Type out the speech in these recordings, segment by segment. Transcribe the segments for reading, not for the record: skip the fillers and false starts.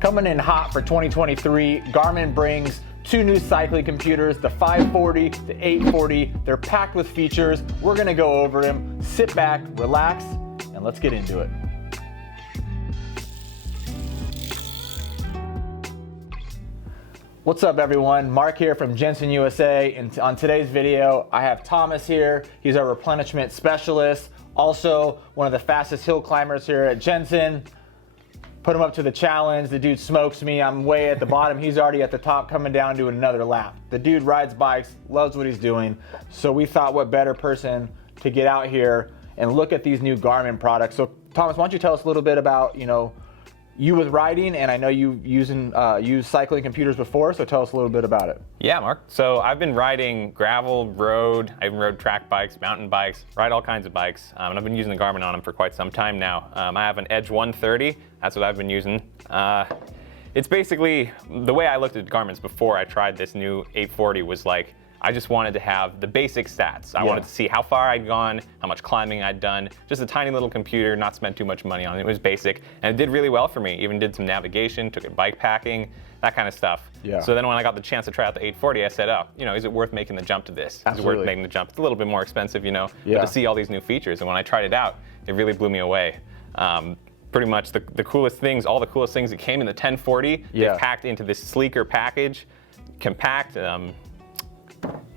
Coming in hot for 2023, Garmin brings two new cycling computers, the 540, the 840. They're packed with features. We're gonna go over them. Sit back, relax, and let's get into it. What's up everyone? Mark here from Jenson USA, and on today's video, I have Thomas here. He's our replenishment specialist, also one of the fastest hill climbers here at Jenson. Put him up to the challenge. The dude smokes me. I'm way at the bottom. He's already at the top, coming down doing another lap. The dude rides bikes, loves what he's doing. So we thought, what better person to get out here and look at these new Garmin products. So Thomas, why don't you tell us a little bit about, you with riding, and I know you used cycling computers before, so tell us a little bit about it. Yeah, Mark. So I've been riding gravel, road, I even rode track bikes, mountain bikes, ride all kinds of bikes, and I've been using the Garmin on them for quite some time now. I have an Edge 130, that's what I've been using. It's basically, the way I looked at Garmin's before I tried this new 840 was like, I just wanted to have the basic stats. I wanted to see how far I'd gone, how much climbing I'd done, just a tiny little computer, not spend too much money on it. It was basic, and it did really well for me. Even did some navigation, took it bike packing, that kind of stuff. Yeah. So then when I got the chance to try out the 840, I said, is it worth making the jump to this? Absolutely. Is it worth making the jump? It's a little bit more expensive, but to see all these new features. And when I tried it out, it really blew me away. Pretty much the coolest things, all the coolest things that came in the 1040, they've packed into this sleeker package, compact.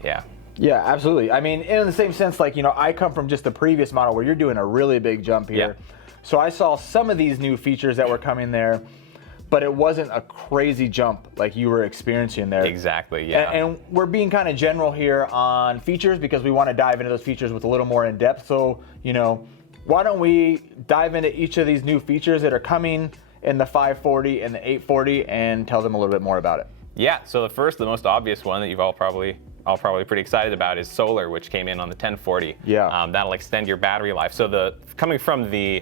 Yeah, absolutely. I mean, in the same sense, I come from just the previous model where you're doing a really big jump here. Yeah. So I saw some of these new features that were coming there, but it wasn't a crazy jump like you were experiencing there. Exactly, yeah. And we're being kind of general here on features because we want to dive into those features with a little more in depth. So, why don't we dive into each of these new features that are coming in the 540 and the 840 and tell them a little bit more about it. Yeah, so the most obvious one that you've all probably pretty excited about is solar, which came in on the 1040. Yeah. That'll extend your battery life. So coming from the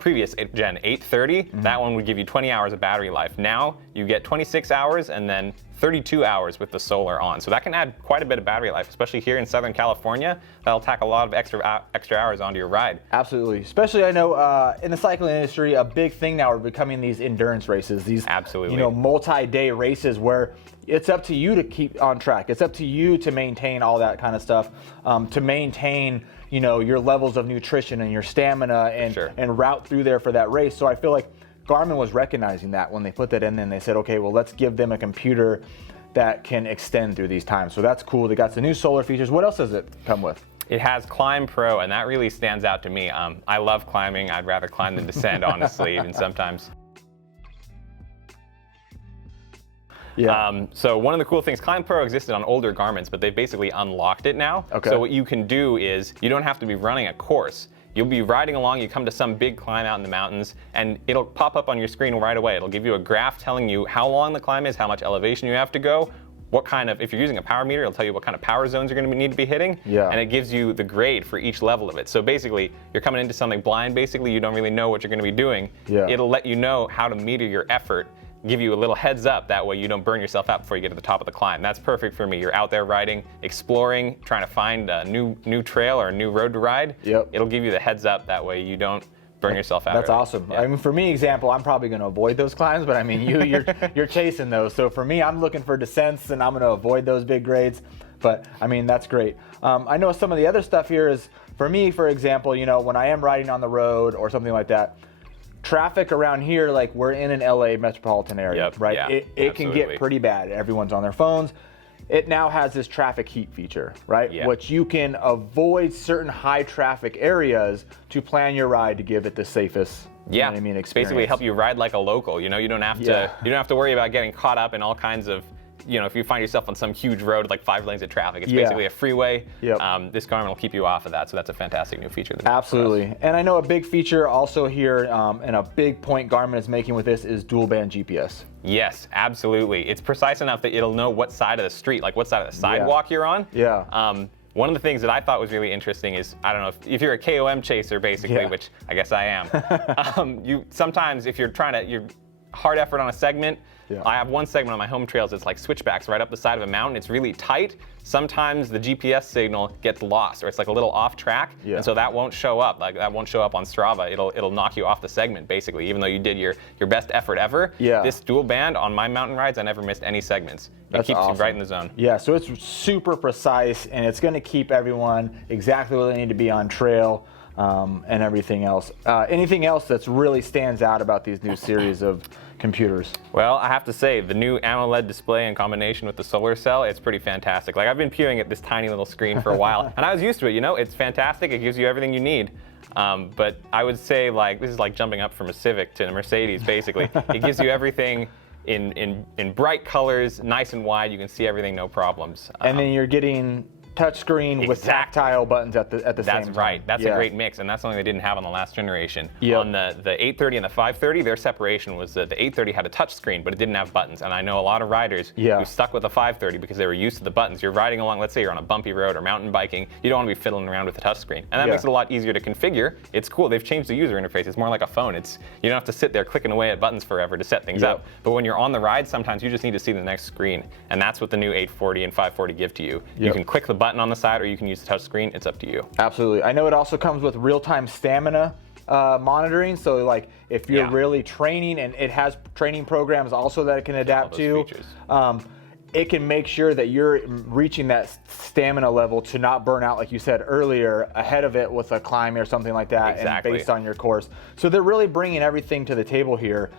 previous Gen 830, that one would give you 20 hours of battery life. Now you get 26 hours and then 32 hours with the solar on. So that can add quite a bit of battery life, especially here in Southern California. That'll tack a lot of extra hours onto your ride. Absolutely. Especially, I know in the cycling industry, a big thing now are becoming these endurance races. These, multi-day races where it's up to you to keep on track. It's up to you to maintain all that kind of stuff, to maintain, your levels of nutrition and your stamina and route through there for that race. So I feel like Garmin was recognizing that when they put that in, and they said, okay, well, let's give them a computer that can extend through these times. So that's cool. They got some new solar features. What else does it come with? It has Climb Pro, and that really stands out to me. I love climbing. I'd rather climb than descend, honestly, even sometimes. Yeah. So one of the cool things, Climb Pro existed on older Garmins, but they basically unlocked it now. Okay. So what you can do is, you don't have to be running a course. You'll be riding along, you come to some big climb out in the mountains, and it'll pop up on your screen right away. It'll give you a graph telling you how long the climb is, how much elevation you have to go, if you're using a power meter, it'll tell you what kind of power zones you're gonna need to be hitting, and it gives you the grade for each level of it. So basically, you're coming into something blind, you don't really know what you're gonna be doing. Yeah. It'll let you know how to meter your effort, give you a little heads up, that way you don't burn yourself out before you get to the top of the climb. That's perfect for me. You're out there riding, exploring, trying to find a new trail or a new road to ride. Yep. It'll give you the heads up, that way you don't burn yourself out. That's awesome. Yeah. I mean, for me, I'm probably going to avoid those climbs, but I mean, you're chasing those. So for me, I'm looking for descents, and I'm going to avoid those big grades. But I mean, that's great. I know some of the other stuff here is, for me, for example, when I am riding on the road or something like that, traffic around here, like we're in an LA metropolitan area, right? Yeah, it can get pretty bad. Everyone's on their phones. It now has this traffic heat feature, right? Yeah. Which you can avoid certain high traffic areas to plan your ride to give it the safest, experience. Basically help you ride like a local. You don't have to worry about getting caught up in all kinds of, if you find yourself on some huge road with like 5 lanes of traffic, it's basically a freeway. Yep. This Garmin will keep you off of that, so that's a fantastic new feature. Absolutely. And I know a big feature also here, and a big point Garmin is making with this is dual band GPS. Yes, absolutely. It's precise enough that it'll know what side of the street, like what side of the sidewalk you're on. Yeah. One of the things that I thought was really interesting is, I don't know, if you're a KOM chaser, basically, which I guess I am, sometimes if you're hard effort on a segment, Yeah. I have one segment on my home trails that's like switchbacks right up the side of a mountain. It's really tight. Sometimes the GPS signal gets lost, or it's like a little off track, Yeah. and so that won't show up. Like that won't show up on Strava. It'll knock you off the segment basically, even though you did your best effort ever. Yeah. This dual band on my mountain rides, I never missed any segments. That's keeps awesome. you right in the zone. Yeah, so it's super precise, and it's going to keep everyone exactly where they need to be on trail, and everything else. Anything else that's really stands out about these new series of computers? Well, I have to say, the new AMOLED display in combination with the solar cell, it's pretty fantastic. Like, I've been peering at this tiny little screen for a while, and I was used to it, you know? It's fantastic. It gives you everything you need. But I would say, like, this is like jumping up from a Civic to a Mercedes, basically. It gives you everything in bright colors, nice and wide. You can see everything, no problems. And then you're getting touchscreen with tactile buttons at the same time. That's right. That's a great mix, and that's something they didn't have on the last generation. Yep. On the 830 and the 530, their separation was that the 830 had a touch screen, but it didn't have buttons. And I know a lot of riders who stuck with the 530 because they were used to the buttons. You're riding along, let's say you're on a bumpy road or mountain biking, you don't want to be fiddling around with the touch screen. And that makes it a lot easier to configure. It's cool. They've changed the user interface. It's more like a phone. You don't have to sit there clicking away at buttons forever to set things up. But when you're on the ride, sometimes you just need to see the next screen. And that's what the new 840 and 540 give to you. You can click the button on the side, or you can use the touch screen. It's up to you. Absolutely. I know it also comes with real-time stamina monitoring. So like if you're really training, and it has training programs also that it can adapt to, it can make sure that you're reaching that stamina level to not burn out, like you said earlier, ahead of it with a climb or something like that, and based on your course. So they're really bringing everything to the table here,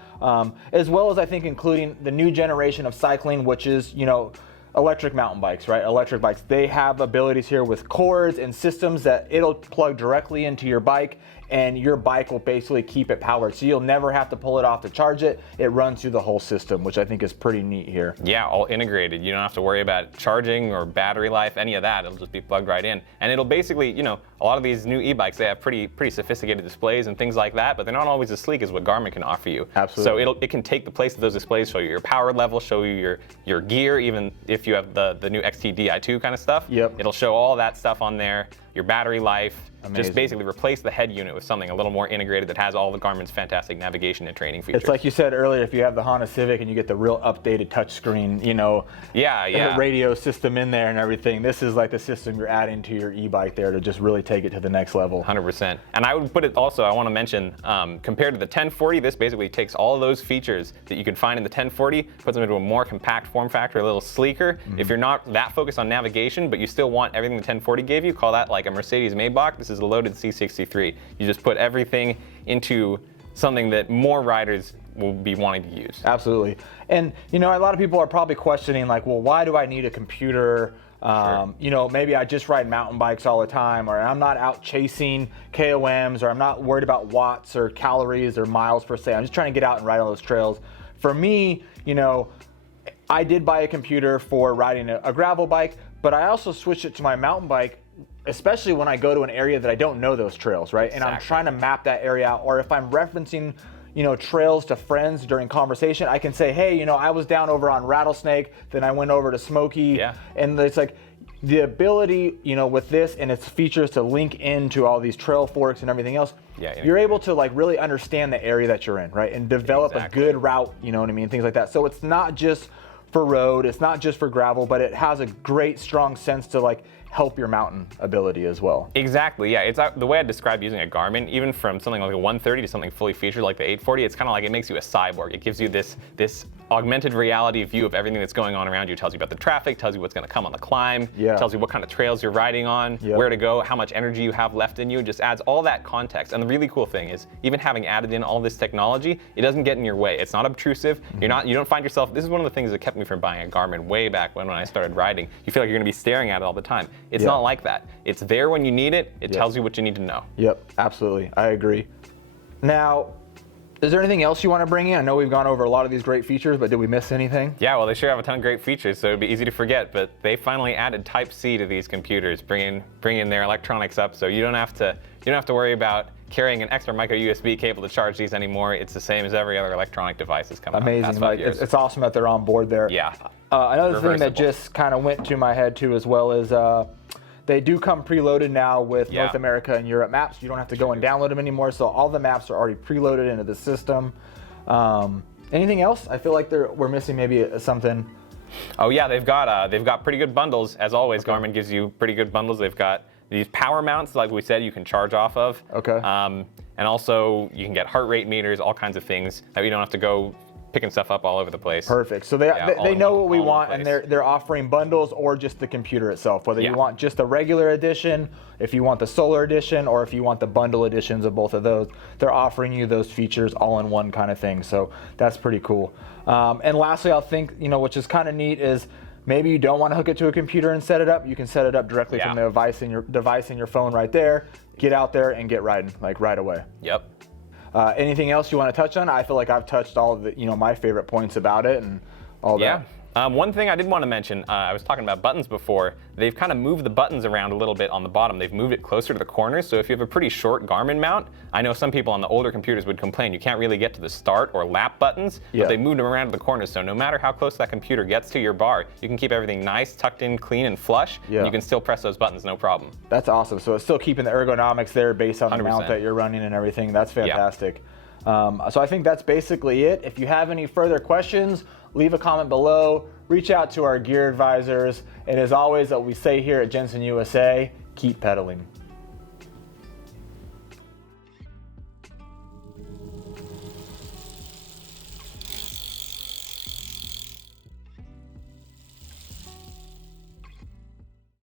as well as I think including the new generation of cycling, which is, you know, electric mountain bikes, right? Electric bikes, they have abilities here with cords and systems that it'll plug directly into your bike, and your bike will basically keep it powered. So you'll never have to pull it off to charge it. It runs through the whole system, which I think is pretty neat here. Yeah, all integrated. You don't have to worry about charging or battery life, any of that. It'll just be plugged right in. And it'll basically, you know, a lot of these new e-bikes, they have pretty sophisticated displays and things like that, but they're not always as sleek as what Garmin can offer you. Absolutely. So it can take the place of those displays, show you your power level, show you your gear, even if you have the new XT Di2 kind of stuff. Yep. It'll show all that stuff on there, your battery life. Amazing. Just basically replace the head unit with something a little more integrated that has all the Garmin's fantastic navigation and training features. It's like you said earlier, if you have the Honda Civic and you get the real updated touchscreen, you know, radio system in there and everything, this is like the system you're adding to your e-bike there to just really take it to the next level. 100%. And I would put it also, I want to mention, compared to the 1040, this basically takes all of those features that you can find in the 1040, puts them into a more compact form factor, a little sleeker. If you're not that focused on navigation, but you still want everything the 1040 gave you, call that like a Mercedes Maybach. This is a loaded C63. You just put everything into something that more riders will be wanting to use. Absolutely. And you know, a lot of people are probably questioning like, well, why do I need a computer? You know, maybe I just ride mountain bikes all the time, or I'm not out chasing KOMs, or I'm not worried about watts or calories or miles per se. I'm just trying to get out and ride on those trails. For me, you know, I did buy a computer for riding a gravel bike, but I also switched it to my mountain bike, especially when I go to an area that I don't know those trails, right? And I'm trying to map that area out, or if I'm referencing, you know, trails to friends during conversation, I can say, hey, you know, I was down over on Rattlesnake, then I went over to Smoky, and it's like the ability, you know, with this and its features to link into all these trail forks and everything else, you're able to like really understand the area that you're in, right? And develop a good route, you know what I mean? Things like that. So it's not just for road, it's not just for gravel, but it has a great strong sense to like help your mountain ability as well. Exactly, yeah. It's the way I describe using a Garmin, even from something like a 130 to something fully featured like the 840, it's kind of like it makes you a cyborg. It gives you this augmented reality view of everything that's going on around you. It tells you about the traffic, tells you what's going to come on the climb, tells you what kind of trails you're riding on, where to go, how much energy you have left in you. It just adds all that context. And the really cool thing is, even having added in all this technology, it doesn't get in your way. It's not obtrusive. You don't find yourself, this is one of the things that kept me from buying a Garmin way back when I started riding. You feel like you're going to be staring at it all the time. It's not like that. It's there when you need it. It tells you what you need to know. Yep, absolutely. I agree. Now, is there anything else you want to bring in? I know we've gone over a lot of these great features, but did we miss anything? Yeah, well, they sure have a ton of great features, so it'd be easy to forget, but they finally added Type-C to these computers, bringing their electronics up, so you don't have to worry about carrying an extra micro USB cable to charge these anymore. It's the same as every other electronic device that's coming out. Amazing. Like, it's awesome that they're on board there. Yeah. Another thing that just kind of went to my head too as well is they do come preloaded now with North America and Europe maps. You don't have to go and download them anymore, so all the maps are already preloaded into the system. Anything else? I feel like we're missing maybe something. Oh yeah, they've got pretty good bundles. As always, okay. Garmin gives you pretty good bundles. They've got these power mounts, like we said, you can charge off of. Okay. And also you can get heart rate meters, all kinds of things that you don't have to go picking stuff up all over the place. Perfect. So they know what we want, and they're offering bundles or just the computer itself. Whether you want just the regular edition, if you want the solar edition, or if you want the bundle editions of both of those, they're offering you those features all in one kind of thing. So that's pretty cool. And lastly, I'll think, which is kind of neat, is maybe you don't want to hook it to a computer and set it up. You can set it up directly from the device in your phone right there. Get out there and get riding, like right away. Yep. Anything else you want to touch on? I feel like I've touched all of the, my favorite points about it and all that. One thing I did want to mention, I was talking about buttons before. They've kind of moved the buttons around a little bit on the bottom. They've moved it closer to the corners, so if you have a pretty short Garmin mount, I know some people on the older computers would complain you can't really get to the start or lap buttons, but they moved them around to the corners, so no matter how close that computer gets to your bar, you can keep everything nice, tucked in, clean, and flush, and you can still press those buttons no problem. That's awesome. So it's still keeping the ergonomics there based on 100%. The mount that you're running and everything. That's fantastic. So I think that's basically it. If you have any further questions, leave a comment below, reach out to our gear advisors, and as always, we say here at Jenson USA, keep pedaling.